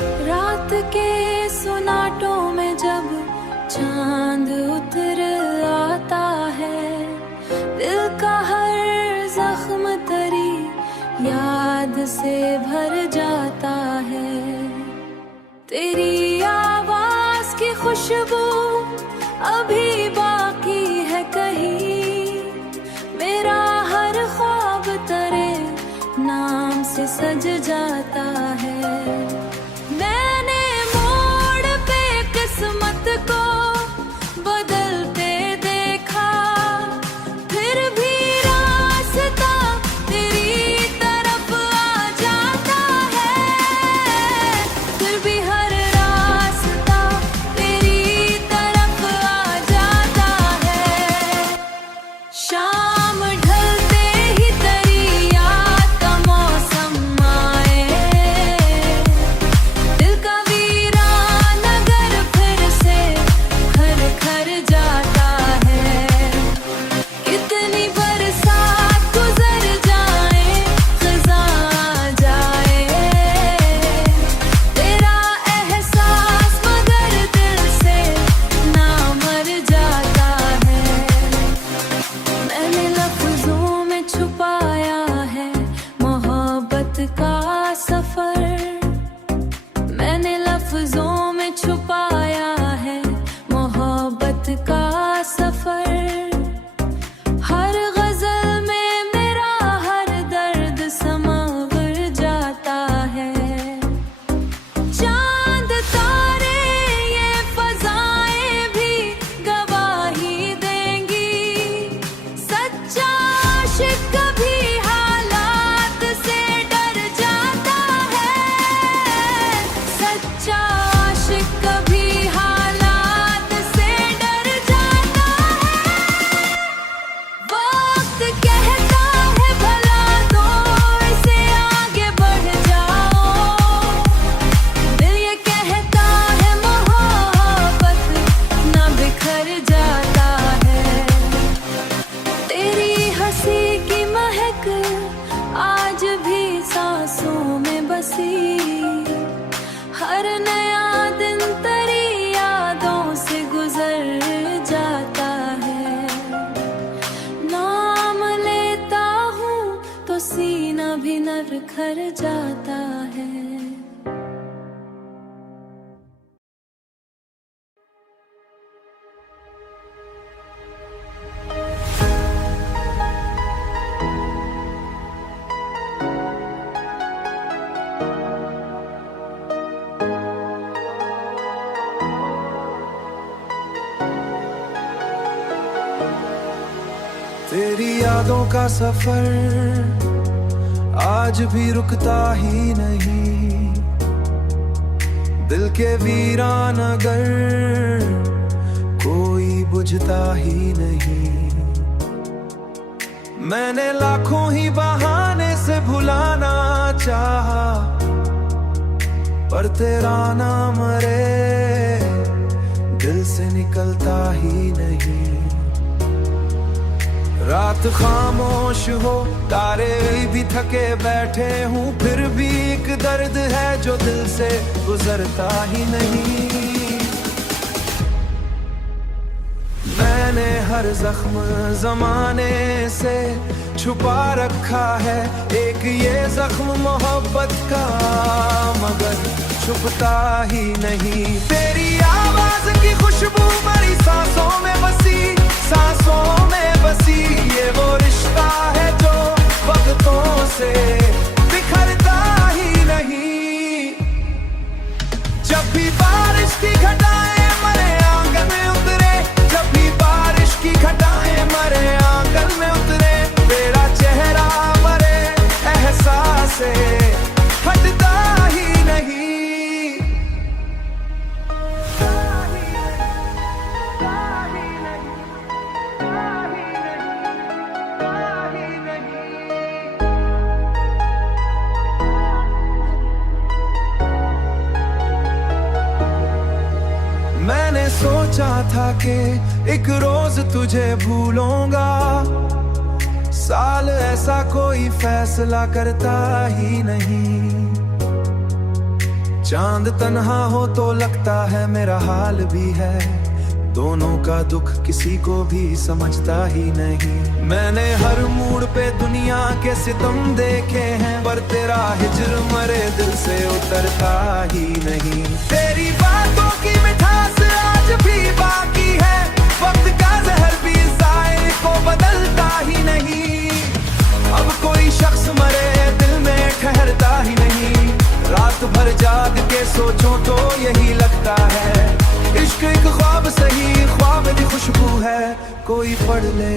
रात के सुनाटों में जब चांद उतर आता है, दिल का हर जख्म तेरी याद से भर जाता है। तेरी आवाज की खुशबू अभी बाकी है कहीं, मेरा हर ख्वाब तेरे नाम से सज जाता है। मैंने मोड़ पे किस्मत को बदलते देखा, फिर भी रास्ता तेरी तरफ आ जाता है, फिर भी हर रास्ता तेरी तरफ आ जाता है। शाम ढलते ही तेरी याद का मौसम आए, दिल का वीरान नगर फिर से खर खर जाता है। कितनी बरसात गुजर जाए, खज़ां आ जाए, तेरा एहसास मगर दिल से ना मर जाता है। मैंने लफ्जों में छुपाया है मोहब्बत का सफर, मैंने लफ्जों में छुपाया है मोहब्बत का सफर। हर गजल में मेरा हर दर्द समावर जाता है। चांद तारे ये फजाएं भी गवाही देंगी, सच्चा आशिक कभी हालात से डर जाता है, सच्चा आशिक कभी हालात से डर जाता है। वक्त कहता है भला दौर से आगे बढ़ जाओ, दिल ये कहता है मोहब्बत ना बिखर जाता है। तेरी हंसी की महक आज भी सांसों में बसी, हर नया दिन तेरी यादों से गुजर जाता है। नाम लेता हूँ तो सीना भी नरखर जाता है। तेरी यादों का सफर आज भी रुकता ही नहीं, दिल के वीरान अगर कोई बुझता ही नहीं। मैंने लाखों ही बहाने से भुलाना चाहा, पर तेरा नाम रे दिल से निकलता ही नहीं। रात खामोश हो, तारे भी थके बैठे हूँ, फिर भी एक दर्द है जो दिल से गुजरता ही नहीं। मैंने हर जख्म जमाने से छुपा रखा है, एक ये जख्म मोहब्बत का मगर छुपता ही नहीं। तेरी आवाज की खुशबू मेरी सांसों में बसी, सांसों में बसी, ये वो रिश्ता है जो वक्तों से बिखरता ही नहीं। जब भी बारिश की घटाएं मरे आंगन में उतरे, जब भी बारिश की घटाएं मरे आंगन में उतरे, तेरा चेहरा मरे एहसास से हटता ही नहीं। मैंने सोचा था कि एक रोज तुझे भूलूंगा, साल ऐसा कोई फैसला करता ही नहीं। चांद तन्हा हो तो लगता है मेरा हाल भी है, दोनों का दुख किसी को भी समझता ही नहीं। मैंने हर मूड पे दुनिया के सितम देखे हैं, पर तेरा हिज्र मरे दिल से उतरता ही नहीं। तेरी बातों की मिठास आज भी बाकी है, वक्त का जहर भी जायके को बदलता ही नहीं। अब कोई शख्स मरे दिल में ठहरता ही नहीं, रात भर जाग के सोचो तो यही लगता है, इश्क एक ख्वाब सही, ख्वाब की खुशबू है, कोई पढ़ ले।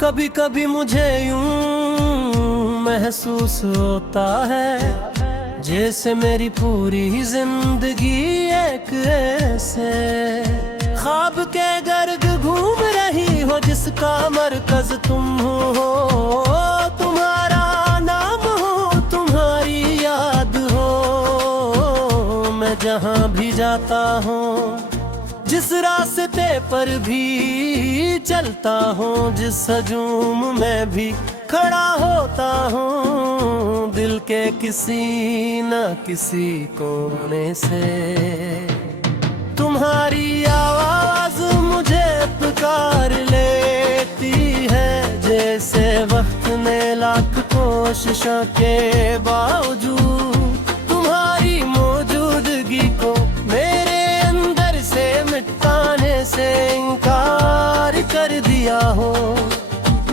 कभी कभी मुझे यूं महसूस होता है, जैसे मेरी पूरी जिंदगी एक ऐसे ख्वाब के गर्द घूम रही हो, जिसका मरकज तुम हो, तुम्हारा नाम हो, तुम्हारी याद हो। मैं जहाँ भी जाता हूँ, जिस रास्ते पर भी चलता हूँ, जिस हजूम में भी खड़ा होता हूँ, दिल के किसी न किसी कोने से तुम्हारी आवाज मुझे पुकार लेती है। जैसे वक्त ने लाख कोशिशों के बावजूद तुम्हारी मौजूदगी को मेरे मिटाने से इनकार कर दिया हो।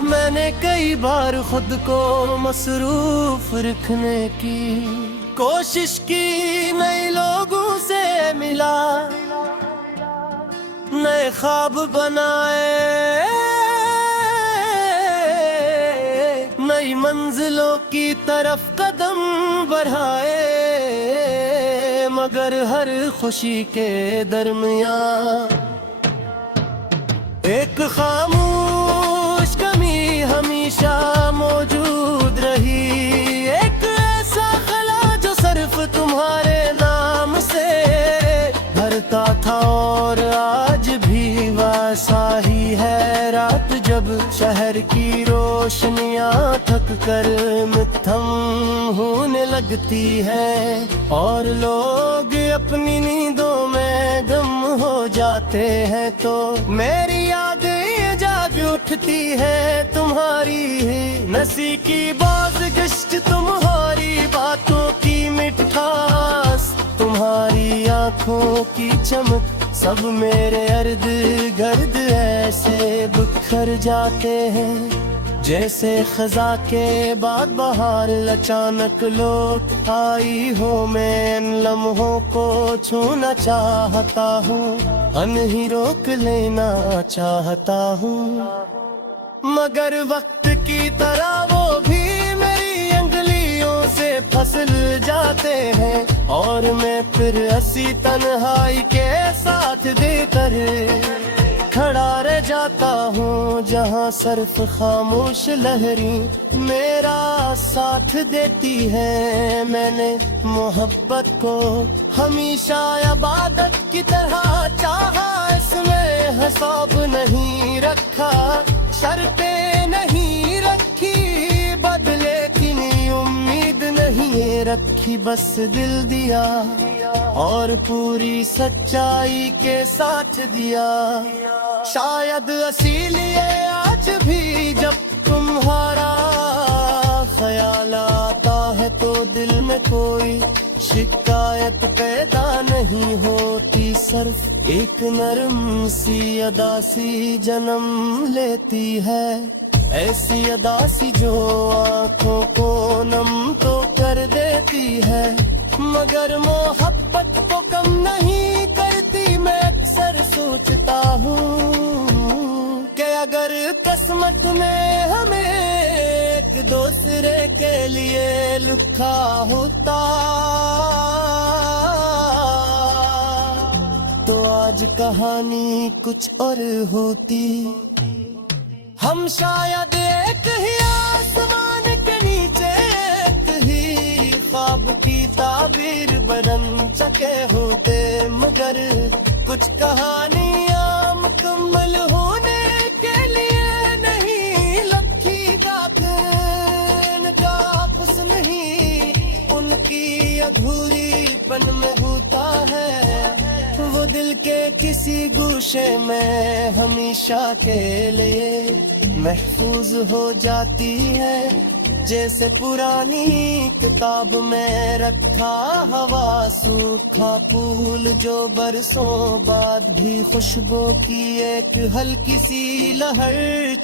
मैंने कई बार खुद को मसरूफ रखने की कोशिश की, नए लोगों से मिला, नए ख्वाब बनाए, नई मंजिलों की तरफ कदम बढ़ाए, मगर हर खुशी के दरमियान एक खामोश कमी हमेशा मौजूद रही। एक ऐसा खला जो सिर्फ तुम्हारे नाम से भरता था, और आज भी वैसा ही है। रात जब शहर की रोशनियां थक कर मिथम होने लगती है, और लोग अपनी नींदों में गम हो जाते हैं, तो मेरी यादें जाग उठती है तुम्हारी ही नसी की बाज़गश्त, तुम्हारी बातों की मिठास, तुम्हारी आँखों की चमक, सब मेरे अर्द गर्द ऐसे बिखर जाते हैं, जैसे खजा के बाद बहार अचानक लौट आई हो। मैं इन लम्हों को छूना चाहता हूँ, अनही रोक लेना चाहता हूँ, मगर वक्त की तरह वो भी मेरी अंगुलियों से फिसल जाते हैं, और मैं फिर हंसी तन्हाई के साथ देकर खड़ा रह जाता हूँ, जहाँ सिर्फ खामोश लहरी मेरा साथ देती है। मैंने मोहब्बत को हमेशा इबादत की तरह चाहा, इसमें हिसाब नहीं रखा, शर्तें नहीं रखी, बदले की उम्मीद नहीं रखी, बस दिल दिया और पूरी सच्चाई के साथ दिया। शायद इसीलिए आज भी जब तुम्हारा ख्याल आता है तो दिल में कोई शिकायत पैदा नहीं होती, सिर्फ एक नरम सी अदा सी जन्म लेती है, ऐसी अदा सी जो आँखों को नम तो कर देती है, मगर मोहब्बत को कम नहीं करती। मैं अक्सर सोचता हूँ कि अगर किस्मत में हमें एक दूसरे के लिए लिखा होता तो आज कहानी कुछ और होती। हम शायद एक ही आसमान के पर कुछ कहानियां मुकम्मल होने के लिए नहीं लखी का का आपस नहीं, उनकी अधूरीपन में होता है। वो दिल के किसी गोशे में हमेशा के लिए महफूज हो जाती है, जैसे पुरानी किताब में रखा हवा सूखा फूल जो बरसों बाद भी खुशबू की एक हल्की सी लहर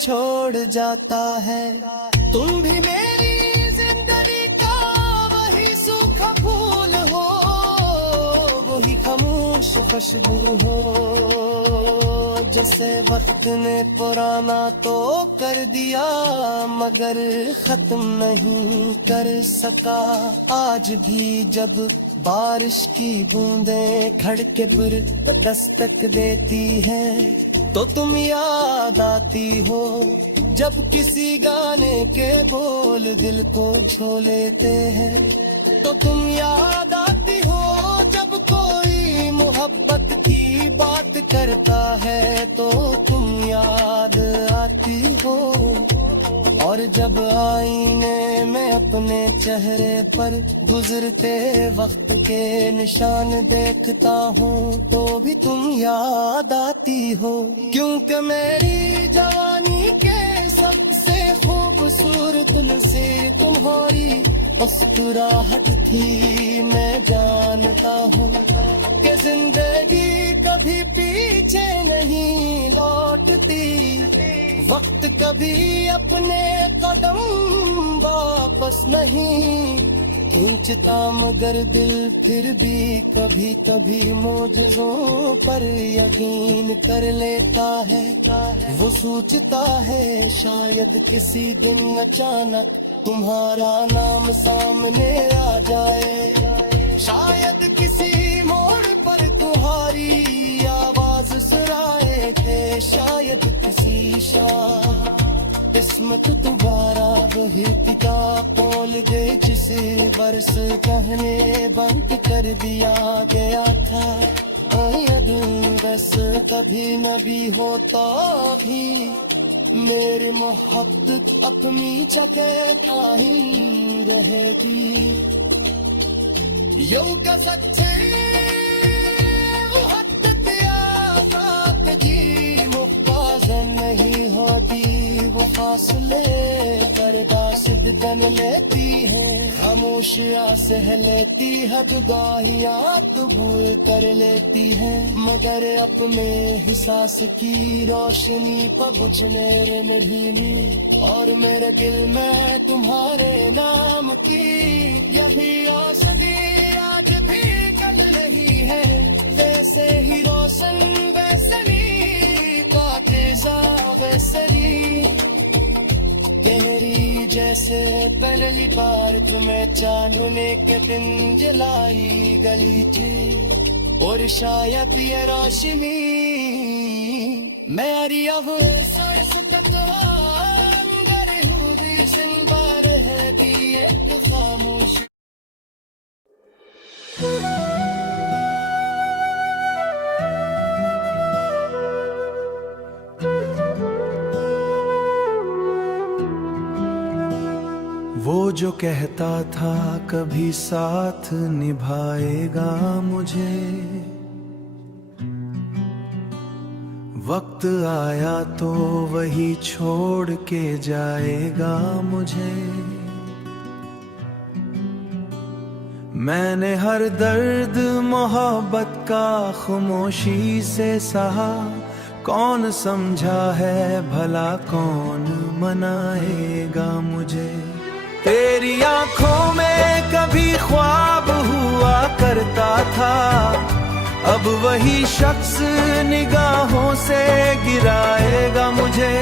छोड़ जाता है। तुम भी मेरी जिंदगी का वही सूखा फूल हो, वही खामोश खुशबू हो, जैसे वक्त ने पुराना तो कर दिया मगर खत्म नहीं कर सका। आज भी जब बारिश की बूंदें खड़के पर दस्तक देती हैं तो तुम याद आती हो। जब किसी गाने के बोल दिल को छू लेते हैं तो तुम याद आती हो। जब कोई मोहब्बत की बात करता है तो तुम याद आती हो। और जब आईने में अपने चेहरे पर गुजरते वक्त के निशान देखता हूँ तो भी तुम याद आती हो। क्योंकि मेरी जवानी के सबसे खूबसूरत नसीब तुम्हारी मुस्कुराहट थी। मैं जानता हूँ कि जिंदगी कभी पीछे नहीं लौटती, वक्त कभी अपने कदम वापस नहीं खींचता, मगर दिल फिर भी कभी कभी मोजज़ों पर यकीन कर लेता है। वो सोचता है शायद किसी दिन अचानक तुम्हारा नाम सामने आ जाए, शायद किसी मोड़ पर तुम्हारी आवाज सुनाए थे, शायद किसी शाम किस्मत दोबारा वही किताब बोल दे जिसे बरस कहने बंद कर दिया गया था। बस कभी न भी होता भी मेरी मोहब्बत अपनी कहता ही रहेगी। यूं का सच्चे मोहब्बत याद जी मुख्तार नहीं होती, वो फासले बर्दाश्त कर लेती है, खामोशियां सह लेती है, दुआहियां कबूल कर लेती है, मगर अपने हिसास की रोशनी पर बुझने रे महीनी। और मेरे दिल में तुम्हारे नाम की यही औषधि आज भी कल नहीं है, वैसे ही रोशन वैसनी पाकिज़ा वैसनी तेरी जैसे पहली बार तुम्हें चांदने के दिन जलाई गली थी। और शायद ये रोशनी मेरी सिंगार है कि एक खामोश। वो जो कहता था कभी साथ निभाएगा मुझे, वक्त आया तो वही छोड़ के जाएगा मुझे। मैंने हर दर्द मोहब्बत का खामोशी से सहा, कौन समझा है भला कौन मनाएगा मुझे। तेरी आंखों में कभी ख्वाब हुआ करता था, अब वही शख्स निगाहों से गिराएगा मुझे।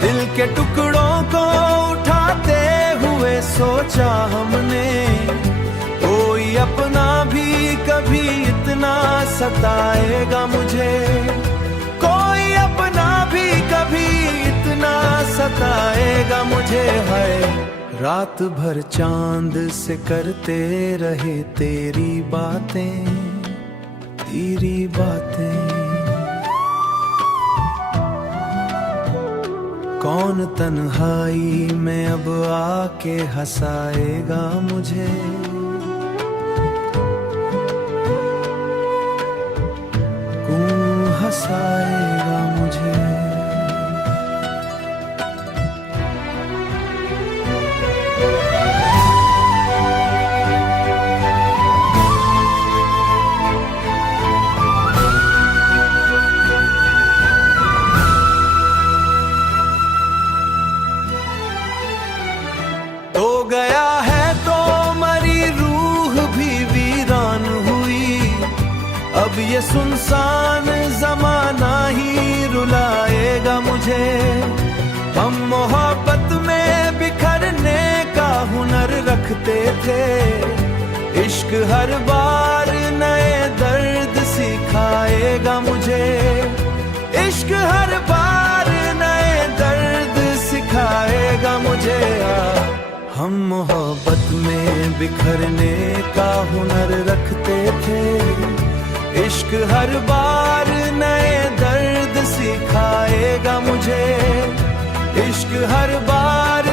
दिल के टुकड़ों को उठाते हुए सोचा हमने, कोई अपना भी कभी इतना सताएगा मुझे, कोई अपना भी कभी इतना सताएगा मुझे। है रात भर चांद से करते रहे तेरी बातें, अधूरी बातें। कौन तन्हाई में अब आके हंसाएगा मुझे, कौन हंसाएगा मुझे। तो गया है तो मरी रूह भी वीरान हुई, अब ये सुनसान जमाना ही रुलाएगा मुझे। हम मोहब्बत में बिखरने का हुनर रखते थे, इश्क हर बार नए दर्द सिखाएगा मुझे। इश्क हर बार नए दर्द सिखाएगा मुझे। हम मोहब्बत में बिखरने का हुनर रखते थे, इश्क हर बार नए दर्द सिखाएगा मुझे। इश्क हर बार